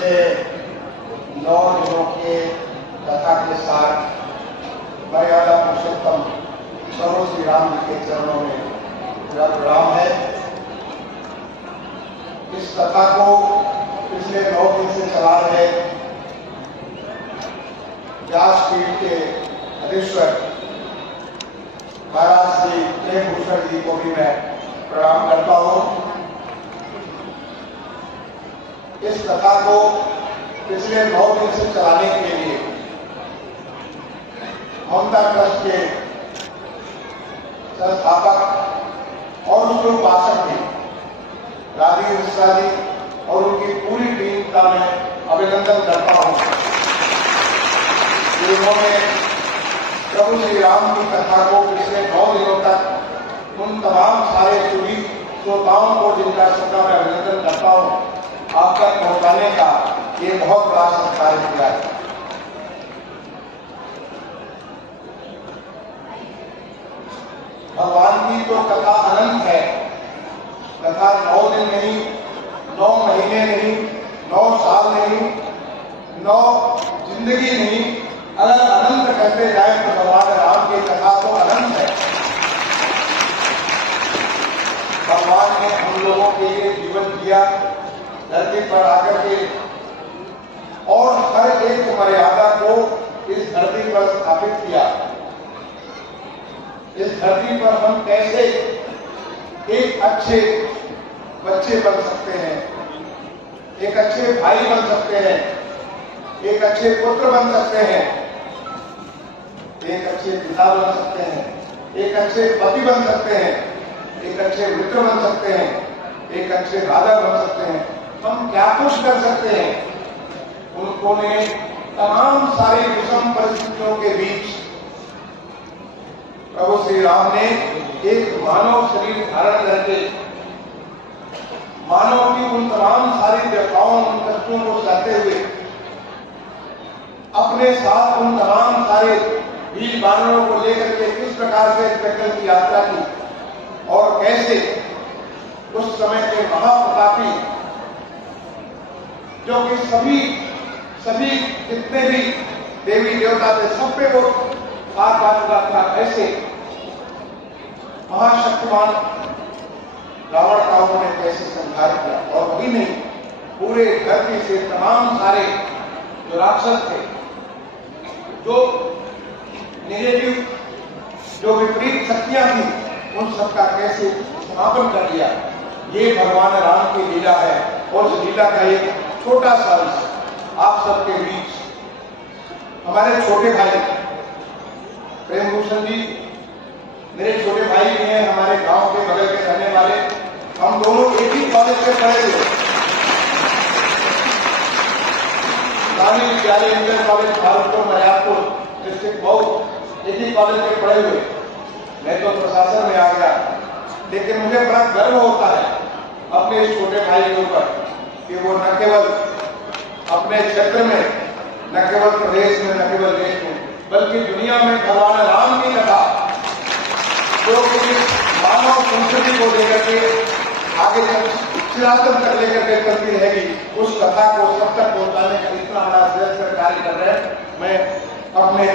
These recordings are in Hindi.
पिछले 9 दिनों के कथा के साथ मर्यादा पुरुषोत्तम प्रभु श्री राम जी के चरणों में मेरा प्रणाम है। इस कथा को पिछले 9 दिन से चला रहे व्यासपीठ के अधीश्वर महाराज श्री प्रेमभूषण जी को भी मैं प्रणाम करता हूँ। इस कथा को पिछले 9 दिन से चलाने के लिए ममता ट्रस्ट के संस्थापक और उसके उपासक भी राजीव मिश्रा जी और उनकी पूरी टीम का मैं अभिनंदन करता हूँ। उन्होंने प्रभु श्री राम की कथा को पिछले 9 दिनों तक उन तमाम सारे सुधी श्रोताओं को जिनका सबका मैं अभिनंदन करता हूँ आप तक पहुंचाने का ये बहुत बड़ा संस्कार किया है। भगवान की तो कथा अनंत है। कथा 9 दिन नहीं, 9 महीने नहीं, 9 साल नहीं, 9 जिंदगी नहीं, अगर अनंत करते जाए तो भगवान राम की कथा तो अनंत है। भगवान ने हम लोगों के लिए जीवन दिया, धरती पर आकर के और हर एक मर्यादा को इस धरती पर स्थापित किया। इस धरती पर हम कैसे एक अच्छे बच्चे बन सकते हैं, एक अच्छे भाई बन सकते हैं, एक अच्छे पुत्र बन सकते हैं, एक अच्छे पिता बन सकते हैं, एक अच्छे पति बन सकते हैं, एक अच्छे मित्र बन सकते हैं, एक अच्छे राजा बन सकते हैं। हम क्या कुछ कर सकते हैं। उन्होंने तमाम सारी विषम परिस्थितियों के बीच प्रभु श्री राम ने एक मानव शरीर धारण करके मानव की उन तमाम सारी व्यथाओं, उन कष्टों को सहते हुए अपने साथ उन तमाम सारे वीर वानरों को लेकर के किस प्रकार से जंगल की यात्रा की और कैसे उस समय के महाप्रतापी जो कि सभी जितने भी देवी देवता थे सब पे वो पार पा चुका था, ऐसे महाशक्तिमान रावण का उन्होंने कैसे संहार किया। और वही नहीं, पूरे धरती से तमाम सारे जो राक्षस थे, जो नेगेटिव जो विपरीत शक्तियां थी, उन सबका कैसे समापन कर दिया। ये भगवान राम की लीला है और उस लीला का एक छोटा सा आप सबके बीच हमारे छोटे भाई प्रेमभूषण जी मेरे छोटे भाई भी हैं, हमारे गांव के बगल के रहने वाले। हम दोनों एक ही कॉलेज में पढ़े थे, Rani Vidyalaya inter college Bhagalpur Mariyapur district Mau, एक ही कॉलेज में पढ़े हुए। मैं तो प्रशासन में आ गया, लेकिन मुझे बड़ा गर्व होता है अपने इस छोटे भाई के ऊपर कि वो न केवल अपने क्षेत्र में, न केवल प्रदेश में, न केवल देश में, बल्कि दुनिया में भगवान राम की कथा जो कि मानव संस्कृति को लेकर के आगे जब चिरातन तक लेकर के चलती रहेगी, उस कथा को सब तक पहुंचाने का इतना बड़ा श्रेष्ठ कार्य कर रहे हैं। मैं अपने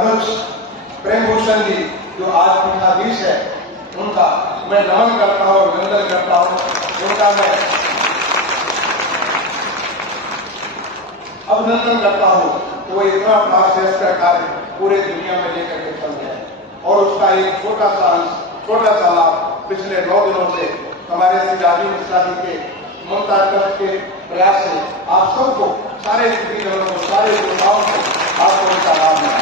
अनुज प्रेमभूषण जी जो आज पीठाधीश है, उनका मैं नमन करता हूँ, अभिनंदन करता हूँ, उनका मैं अभिनंदन करता हूँ कि वो इतना बड़ा श्रेष्ठ कार्य पूरे दुनिया में लेकर के चल रहे हैं। और उसका एक छोटा सा लाभ पिछले 9 दिनों से हमारे श्री राजीव मिश्रा जी के ममता ट्रस्ट के प्रयास से आप सबको, सारे स्त्रीजनों को, सारे श्रोताओं को आपको इसका लाभ मिला।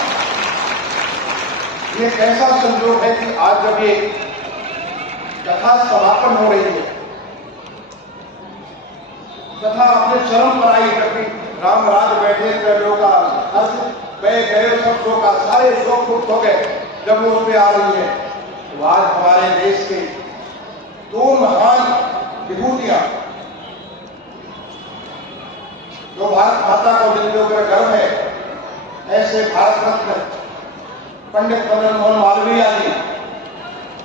ये कैसा संयोग है कि आज जब ये कथा समापन हो रही है, कथा अपने चरम पर आई, जबकि राम राज बैठे प्रभु का हर्ष गए शब्दों का सारे शोक मुक्त हो गए, जब वो उसमें आ रही है तो आज हमारे देश के 2 महान विभूतियां जो भारत माता को जिनके ऊपर गर्व है, ऐसे भारत रत्न पंडित मदन मोहन मालवीय जी,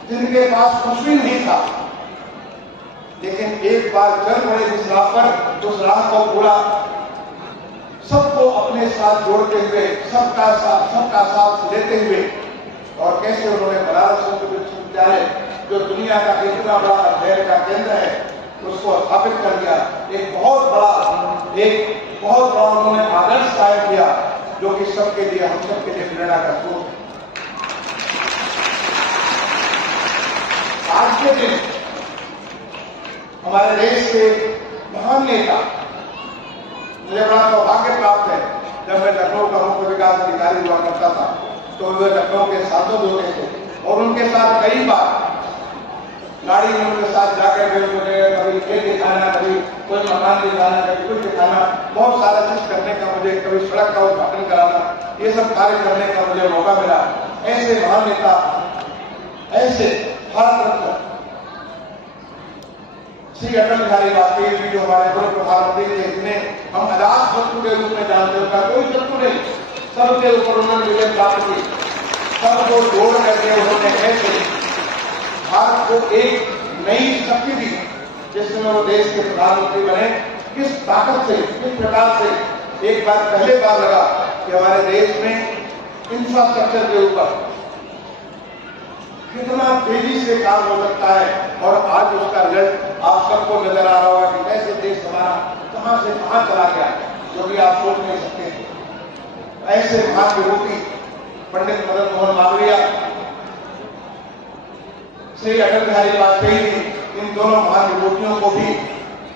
जिनके पास कुछ भी नहीं था, लेकिन एक बार चल पड़े जिस राह पर, उस राह को पूरा साथ जोड़ते हुए सबका साथ लेते हुए और कैसे उन्होंने बनारस हिंदू विश्वविद्यालय जो दुनिया का इतना बड़ा अध्ययन का केंद्र है उसको स्थापित कर दिया। एक बहुत बड़ा उन्होंने आदर्श कायम किया जो कि सबके लिए, हम सबके लिए प्रेरणा का स्रोत है। आज के दिन हमारे देश के महान नेता, मुझे बड़ा सौभाग्य प्राप्त है, जब मैं लखनऊ का मुख्य विकास अधिकारी हुआ करता था तो वे लखनऊ के सांसद होते थे और उनके साथ कई बार गाड़ी में उनके साथ जाकर के कभी खेत दिखाना, कभी कोई मकान दिखाना, कभी कुछ दिखाना, बहुत सारा चीज करने का मुझे, कभी सड़क का उद्घाटन कराना, ये सब कार्य करने का मुझे मौका मिला। ऐसे महान नेता, ऐसे भारत रत्न श्री अटल बिहारी वाजपेयी जी जो हमारे पूर्व प्रधानमंत्री थे, जिन्हें हम अजात शत्रु के रूप में जानते हैं, कोई शत्रु नहीं, सबके ऊपर उन्होंने विजय प्राप्त की, सबको जोड़ करके उन्होंने ऐसे भारत को एक नई शक्ति दी जिसमें वो देश के प्रधानमंत्री बने। किस ताकत से, किस प्रकार से एक बार पहले बार लगा कि हमारे देश में इंफ्रास्ट्रक्चर के ऊपर कितना तेजी से काम हो सकता है और आज उसका रिजल्ट आप सबको नजर आ रहा होगा कि कैसे देश हमारा कहां से कहां चला गया, जो भी आप सोच नहीं सकते थे। ऐसे महान विभूति पंडित मदन मोहन मालवीय, श्री अटल बिहारी वाजपेयी जी, इन दोनों महान विभूतियों को भी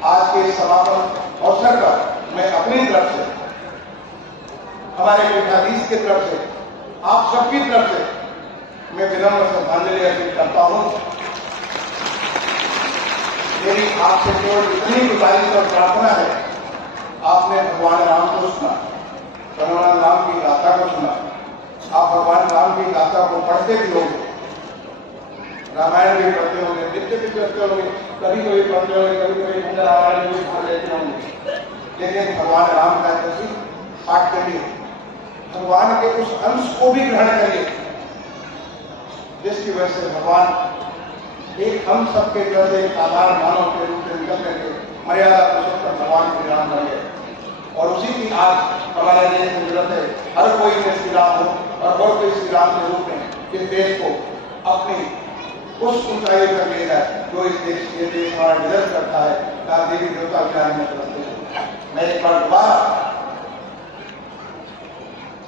आज के समापन अवसर पर मैं अपनी तरफ से, हमारे पीठाधीश की तरफ से, आप सबकी तरफ से मैं विनम्र श्रद्धांजलि अर्पित करता हूं। मेरी आपसे केवल इतनी गुजारिश और प्रार्थना है, आपने भगवान राम को सुना, भगवान राम की गाथा को सुना, आप भगवान राम की गाथा को पढ़ते भी होंगे, रामायण भी पढ़ते होंगे, नित्य भी पढ़ते होंगे, कभी कभी पढ़ते होंगे, कभी कभी रामायण भी पढ़ लेते होंगे, लेकिन भगवान राम का किसी पाठ करिए, भगवान के उस अंश को भी ग्रहण करिए जिसकी वजह से भगवान एक हम सबके घर से साधारण मानव के रूप में निकल करके मर्यादा पुरुषोत्तम भगवान श्री राम बन गए। और उसी की आज हमारे देश में जरूरत है, हर कोई में श्री राम हो और हर कोई श्री राम के रूप में इस देश को अपनी उस ऊंचाई पर ले जाए जो इस देश, ये देश हमारा डिजर्व करता है। जहाँ देवी देवता ज्ञान में करते हैं। मैं एक बार दोबारा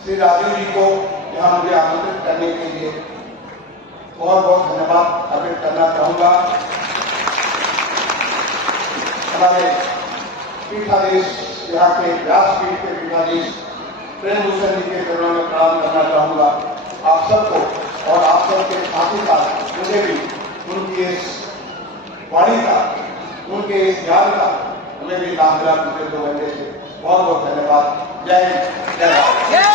श्री राजीव जी को यहाँ मुझे आमंत्रित करने के लिए बहुत बहुत धन्यवाद अर्पित करना चाहूंगा। हमारे पीठाधीश, यहाँ के व्यासपीठ के पीठाधीश प्रेम भूषण जी के चरणों में प्रणाम करना चाहूंगा आप सबको, और आप सबके साथ ही साथ मुझे भी उनकी इस वाणी का, उनके इस ज्ञान का हमें भी लाभ मिला। पिछले 2 घंटे से बहुत बहुत धन्यवाद। जय हिंद, जय भारत।